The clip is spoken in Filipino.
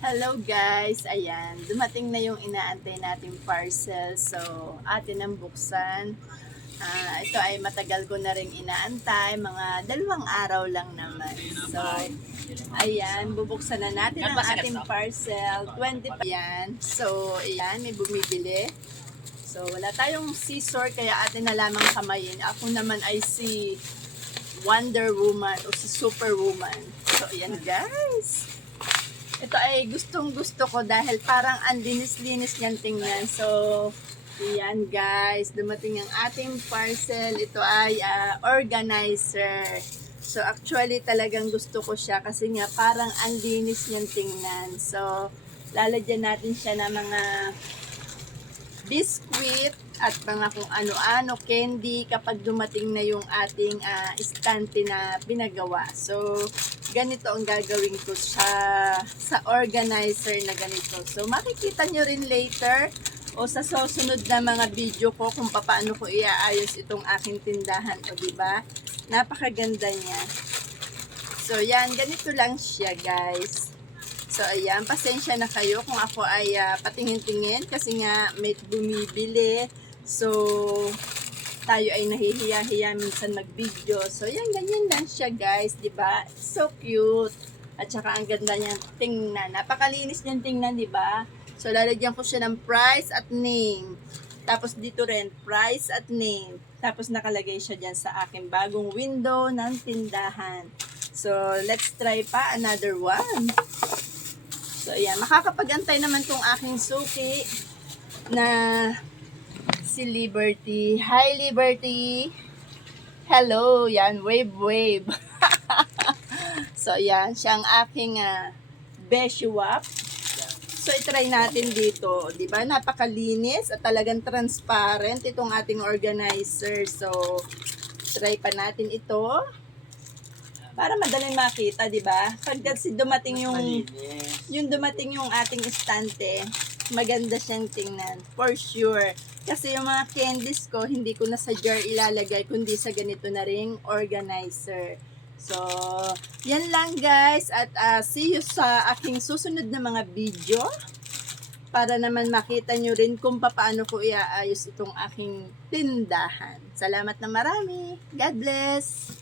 Hello guys, ayan, dumating na yung inaantay nating parcel. So, atin ang buksan. Ito ay matagal ko na rin inaantay, mga 2 araw lang naman. So, ayan, bubuksan na natin ang ating parcel. 20 pa yan. So, ayan, may bumibili. So, wala tayong scissor, kaya atin na lamang kamayin. Ako naman ay si Wonder Woman o si Superwoman. So, ayan guys. Ito ay gustong gusto ko dahil parang ang linis-linis niyan tingnan. So, yan guys, dumating ang ating parcel. Ito ay organizer. So, actually talagang gusto ko siya kasi nga parang ang linis niyan tingnan. So, lalagyan natin siya ng mga biscuit at mga kung ano-ano, candy kapag dumating na yung ating estante na pinagawa. So, ganito ang gagawin ko sa organizer na ganito. So, makikita nyo rin later o sa susunod na mga video ko kung paano ko iaayos itong aking tindahan. O, diba? Napakaganda niya. So, yan. Ganito lang siya, guys. So, ayan. Pasensya na kayo kung ako ay patingin-tingin kasi nga may bumibili. So, tayo ay nahihiya-hiya minsan mag-video. So, yan, ganyan lang siya, guys. Diba? So cute. At saka, ang ganda niya tingnan. Napakalinis niyang tingnan, diba? So, lalagyan ko siya ng price at name. Tapos, dito rin, price at name. Tapos, nakalagay siya dyan sa aking bagong window ng tindahan. So, let's try pa another one. So, ayan. Makakapag-antay naman tong aking suki na si Liberty. Hi, Liberty! Hello! Yan, wave, wave. So, yan. Siya ang aking beshiwap. So, itry natin dito. Diba? Napakalinis at talagang transparent itong ating organizer. So, try pa natin ito. Para madaling makita, di ba? Pag kasi dumating dumating yung ating estante, maganda siyang tingnan. For sure. Kasi yung mga candies ko, hindi ko na sa jar ilalagay, kundi sa ganito na ring organizer. So, yan lang guys. At see you sa aking susunod na mga video. Para naman makita nyo rin kung paano ko iaayos itong aking tindahan. Salamat na marami. God bless!